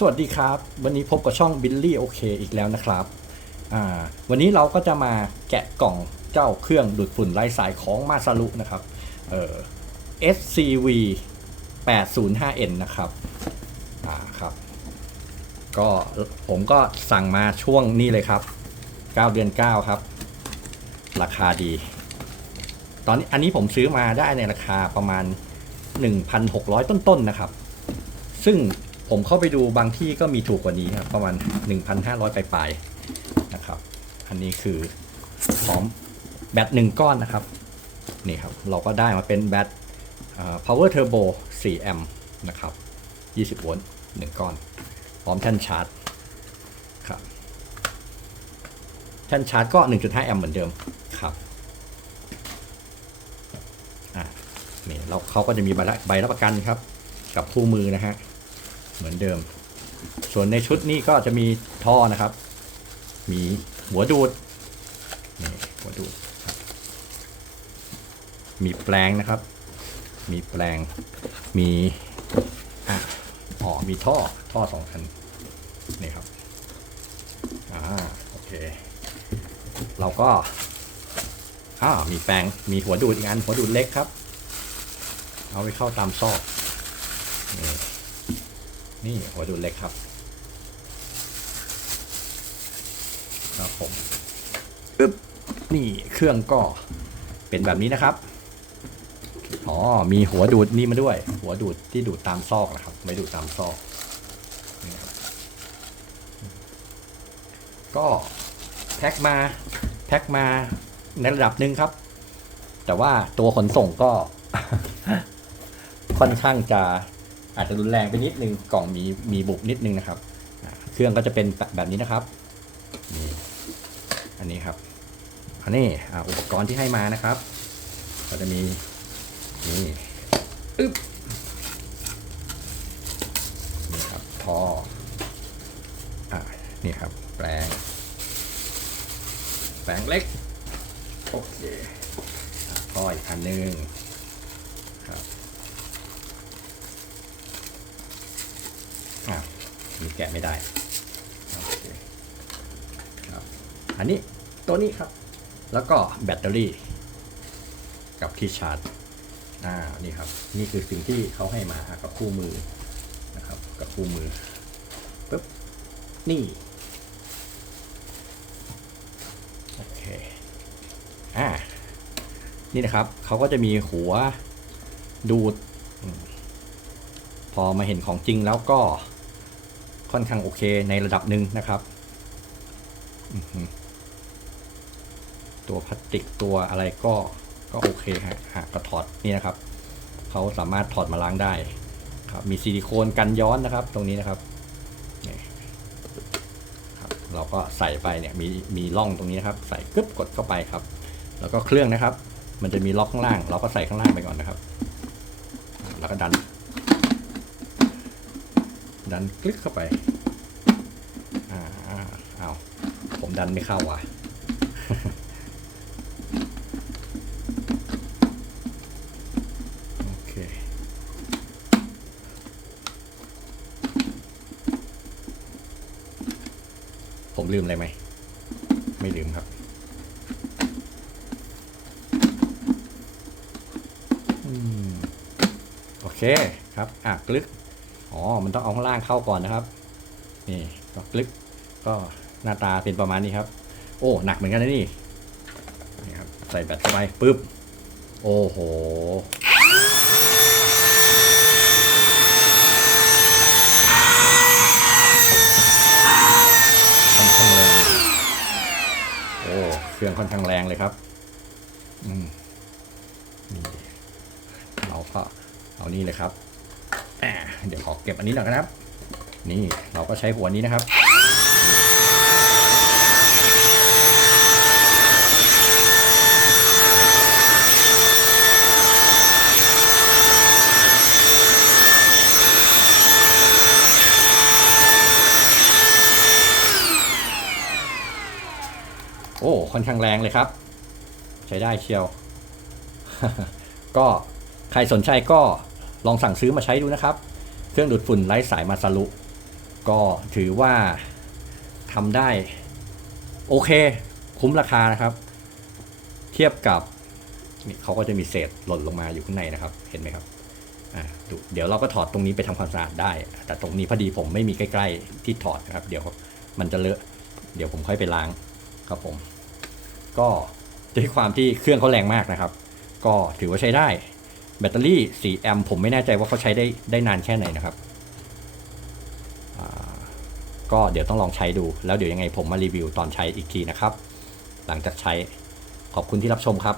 สวัสดีครับ วันนี้พบกับช่องบิลลี่โอเคอีกแล้วนะครับ วันนี้เราก็จะมาแกะกล่องเจ้าเครื่องดูดฝุ่นไร้สายของมาซารุนะครับ SCV 805N นะครับอ่าครับ ก็ผมก็สั่งมาช่วงนี้เลยครับ 9 เดือน 9 ครับ ราคาดี ตอนนี้อันนี้ผมซื้อมาได้ในราคาประมาณ 1,600 ต้นๆนะครับ ซึ่ง ผมเข้าไปดูบางที่ก็มีถูกกว่านี้ครับประมาณ 1,500 ปลายๆนะครับ อันนี้คือพร้อมแบตหนึ่งก้อนนะครับนี่ครับเราก็ได้มาเป็นแบต power turbo 4 แอมป์นะครับ 20 โวลต์หนึ่งก้อน พร้อมแท่นชาร์จครับแท่นชาร์จก็ 1.5 แอมป์เหมือนเดิมครับอะนี่เราเขาก็จะมีใบรับประกันครับ กับคู่มือนะฮะ เหมือนเดิม ส่วนในชุดนี้ก็จะมีท่อนะครับ มีหัวดูดนี่หัวดูด มีแปลงนะครับ มีแปลง มีอ๋อ มีท่อ ท่อสองอัน นี่ครับ อ่า โอเค เราก็ อ่า มีแปลง มีหัวดูดอีกอัน หัวดูดเล็กครับ เอาไปเข้าตามซอกนี่ นี่หัวดูดเล็กครับครับผมอึ๊บนี่เครื่องก็เป็นแบบนี้นะครับ อ๋อ มีหัวดูดนี่มาด้วย หัวดูดที่ดูดตามซอกนะครับ ไม่ดูดตามซอกก็แพ็คมาแพ็คมาในระดับหนึ่งครับ แต่ว่าตัวขนส่งก็ค่อนข้างจะ อาจจะรุนแรงไปนิดนึงกล่องมีมีบุบนิดนึงนะครับ เครื่องก็จะเป็นแบบนี้นะครับนี่อันนี้ครับอันนี้อุปกรณ์ที่ให้มานะครับ ก็จะมีนี่อึ๊บนี่ครับท่ออ่านี่ครับแปลง แปลงเล็กโอเคอะท่ออีกอันหนึ่งครับ อะ แกะไม่ได้ครับอันนี้ตัวนี้ครับ แล้วก็แบตเตอรี่ กับที่ชาร์จอ่านี่ครับ นี่คือสิ่งที่เขาให้มากับคู่มือนะครับกับคู่มือปึ๊บนี่โอเคอ่านี่นะครับเขาก็จะมีหัวดูด พอมาเห็นของจริงแล้วก็ ค่อนข้างโอเคในระดับหนึ่งนะครับ ตัวพลาสติกตัวอะไรก็ก็โอเคฮะฮะก็ถอดนี่นะครับเขาสามารถถอดมาล้างได้ครับมีซิลิโคนกันย้อนนะครับ ตรงนี้นะครับนี่ครับ เราก็ใส่ไปเนี่ยมีมีร่องตรงนี้ครับ ใส่กึ๊บกดเข้าไปครับ แล้วก็เครื่องนะครับ มันจะมีล็อกข้างล่าง เราก็ใส่ข้างล่างไปก่อนนะครับ แล้วก็ดัน ดันคลิกเข้าไป อ่าเอาผมดันไม่เข้าว่ะโอเคผมลืมอะไรไหม ไม่ลืมครับอืมโอเคครับ อะกลึก อ๋อ มันต้องเอาข้างล่างเข้าก่อนนะครับ นี่ก็คลิก ก็หน้าตาเป็นประมาณนี้ครับ โอ้ หนักเหมือนกันนะนี่นี่ครับ ใส่แบตเข้าไปปุ๊บ โอ้โหค่อนข้างแรงโอ้ เครื่องค่อนข้างแรงเลยครับ อืมนี่เราก็เอานี่เลยครับ อ่าเดี๋ยวขอเก็บอันนี้หน่อยนะครับ นี่เราก็ใช้หัวนี้นะครับโอ้ค่อนข้างแรงเลยครับ ใช้ได้เชียว ก็ใครสนใจก็ ลองสั่งซื้อมาใช้ดูนะครับ เครื่องดูดฝุ่นไร้สายมาซารุก็ถือว่าทำได้โอเค คุ้มราคานะครับ เทียบกับนี่เขาก็จะมีเศษหล่นลงมาอยู่ข้างในนะครับ เห็นไหมครับเดี๋ยวเราก็ถอดตรงนี้ไปทำความสะอาดได้ แต่ตรงนี้พอดีผมไม่มีใกล้ ๆ ที่ถอดนะครับ เดี๋ยวมันจะเลอะ เดี๋ยวผมค่อยไปล้างครับผม ก็ด้วยความที่เครื่องเขาแรงมากนะครับ ก็ถือว่าใช้ได้ แบตเตอรี่ 4 แอมป์ผมไม่แน่ใจว่าเขาใช้ได้ได้นานแค่ไหนนะครับ ก็เดี๋ยวต้องลองใช้ดู แล้วเดี๋ยวยังไงผมมารีวิวตอนใช้อีกทีนะครับ หลังจากใช้ขอบคุณที่รับชมครับ